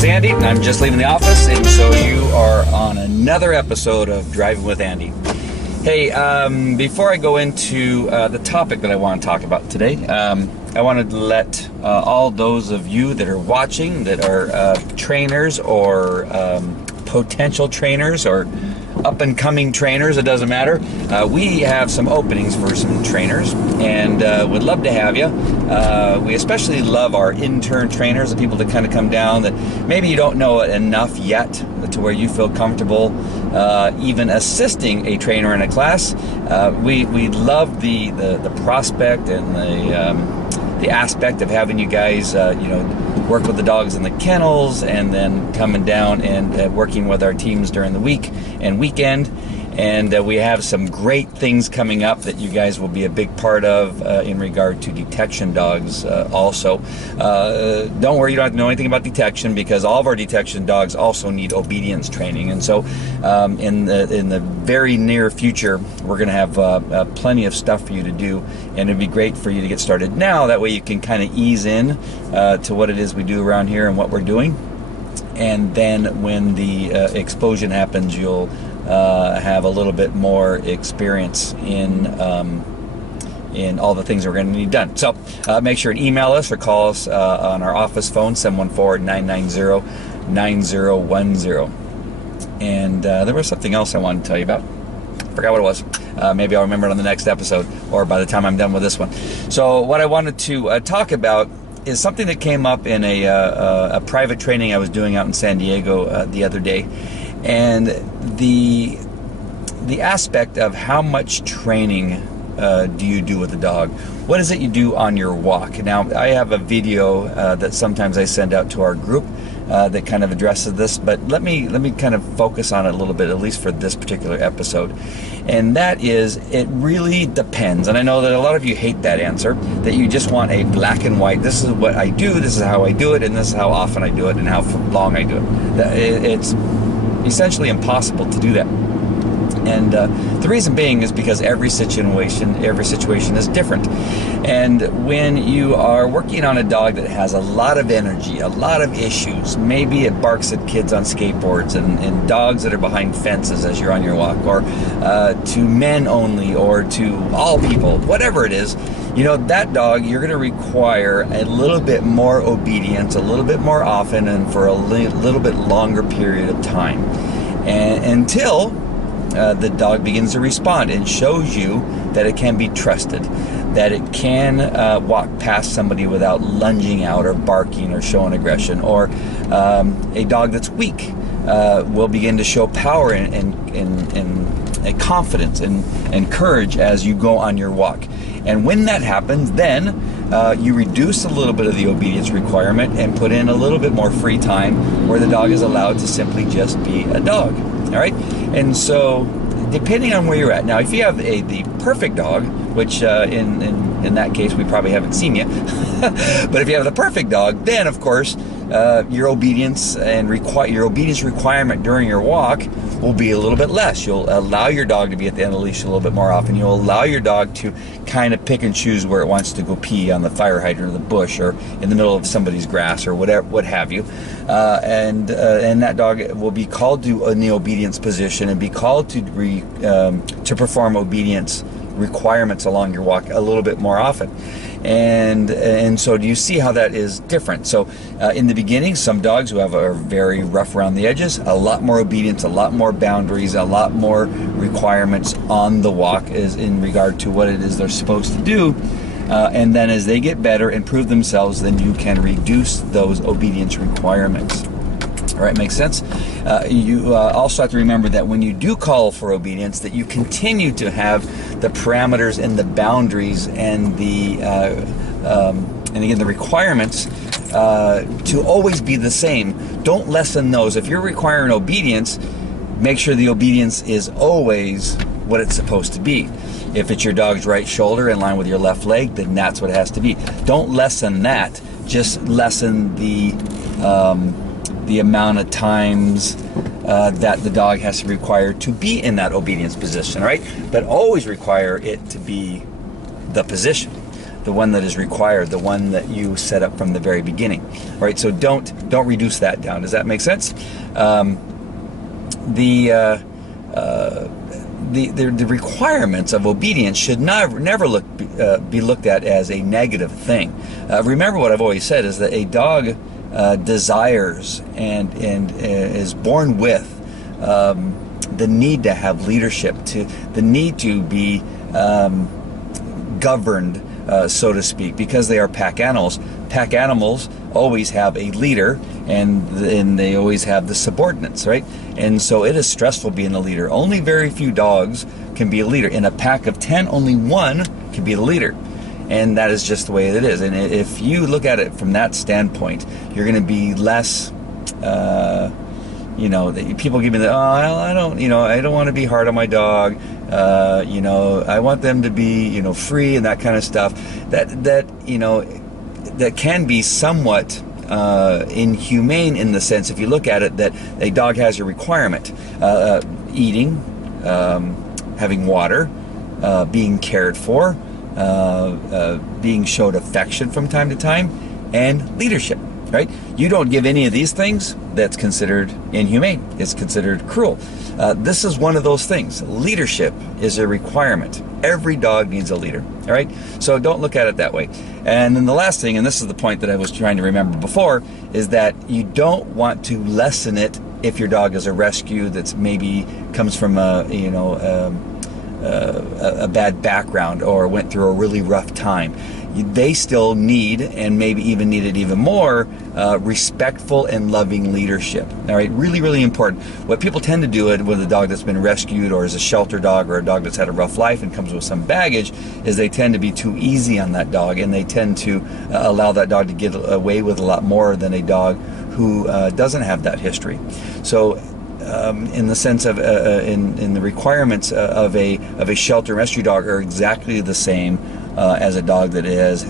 is Andy, and I'm just leaving the office, and so you are on another episode of Driving with Andy. Hey, before I go into the topic that I want to talk about today, I wanted to let all those of you that are watching, that are trainers or potential trainers or up-and-coming trainers, it doesn't matter. We have some openings for some trainers, and would love to have you. We especially love our intern trainers, the people that kind of come down that maybe you don't know it enough yet to where you feel comfortable even assisting a trainer in a class. We love the prospect and the aspect of having you guys, work with the dogs in the kennels, and then coming down and working with our teams during the week and weekend. And we have some great things coming up that you guys will be a big part of in regard to detection dogs also. Don't worry, you don't have to know anything about detection, because all of our detection dogs also need obedience training. And so in the very near future, we're going to have plenty of stuff for you to do, and it'd be great for you to get started now. That way you can kind of ease in to what it is we do around here and what we're doing. And then when the explosion happens, you'll have a little bit more experience in all the things we're going to need done. So make sure and email us or call us on our office phone, 714-990-9010. And there was something else I wanted to tell you about. Forgot what it was. Maybe I'll remember it on the next episode, or by the time I'm done with this one. So what I wanted to talk about is something that came up in a private training I was doing out in San Diego the other day. And the aspect of how much training do you do with the dog? What is it you do on your walk? Now, I have a video that sometimes I send out to our group that kind of addresses this, but let me kind of focus on it a little bit, at least for this particular episode. And that is, it really depends. And I know that a lot of you hate that answer, that you just want a black and white, this is what I do, this is how I do it, and this is how often I do it, and how long I do it. It's essentially impossible to do that. And the reason being is because every situation is different. And when you are working on a dog that has a lot of energy, a lot of issues, maybe it barks at kids on skateboards and dogs that are behind fences as you're on your walk, or to men only, or to all people, whatever it is, that dog, you're going to require a little bit more obedience, a little bit more often, and for a little bit longer period of time. And until the dog begins to respond and shows you that it can be trusted, that it can walk past somebody without lunging out or barking or showing aggression, or a dog that's weak will begin to show power and confidence and courage as you go on your walk. And when that happens, then you reduce a little bit of the obedience requirement and put in a little bit more free time where the dog is allowed to simply just be a dog. All right? And so, depending on where you're at. Now, if you have the perfect dog, which in that case we probably haven't seen yet, but if you have the perfect dog, then of course your obedience requirement during your walk will be a little bit less. You'll allow your dog to be at the end of the leash a little bit more often. You'll allow your dog to kind of pick and choose where it wants to go pee, on the fire hydrant or the bush, or in the middle of somebody's grass, or whatever, what have you. And that dog will be called to in the obedience position and be called to perform obedience requirements along your walk a little bit more often. And so do you see how that is different? So in the beginning, some dogs who are very rough around the edges, a lot more obedience, a lot more boundaries, a lot more requirements on the walk is in regard to what it is they're supposed to do. And then as they get better and prove themselves, then you can reduce those obedience requirements. All right, makes sense? You also have to remember that when you do call for obedience, that you continue to have the parameters and the boundaries and and again, the requirements to always be the same. Don't lessen those. If you're requiring obedience, make sure the obedience is always what it's supposed to be. If it's your dog's right shoulder in line with your left leg, then that's what it has to be. Don't lessen that. Just lessen the amount of times that the dog has to require to be in that obedience position, right? But always require it to be the position. the one that is required, the one that you set up from the very beginning. All right, so don't reduce that down. Does that make sense? The requirements of obedience should never be looked at as a negative thing. Remember what I've always said is that a dog desires and is born with the need to have leadership, the need to be governed, so to speak, because they are pack animals. Pack animals always have a leader, and they always have the subordinates, right? And so it is stressful being a leader. Only very few dogs can be a leader. In a pack of 10, only one can be the leader. And that is just the way it is. And if you look at it from that standpoint, you're going to be less, people give me the, I don't want to be hard on my dog. I want them to be, free and that kind of stuff. That can be somewhat inhumane in the sense, if you look at it, that a dog has a requirement: eating, having water, being cared for, being showed affection from time to time, and leadership. Right? You don't give any of these things, that's considered inhumane. It's considered cruel. This is one of those things. Leadership is a requirement. Every dog needs a leader. All right? So don't look at it that way. And then the last thing, and this is the point that I was trying to remember before, is that you don't want to lessen it if your dog is a rescue that's maybe comes from a bad background or went through a really rough time. They still need, and maybe even needed even more, respectful and loving leadership. All right, really, really important. What people tend to do with a dog that's been rescued, or is a shelter dog, or a dog that's had a rough life and comes with some baggage, is they tend to be too easy on that dog, and they tend to allow that dog to get away with a lot more than a dog who doesn't have that history. So in the sense of in the requirements of a shelter rescue dog are exactly the same as a dog that has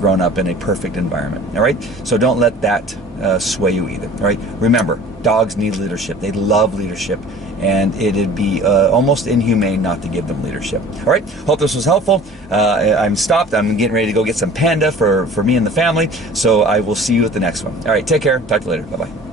grown up in a perfect environment. All right, so don't let that sway you either. All right, remember, dogs need leadership. They love leadership, and it'd be almost inhumane not to give them leadership. All right, hope this was helpful. I'm stopped. I'm getting ready to go get some panda for me and the family. So I will see you at the next one. All right, take care. Talk to you later. Bye bye.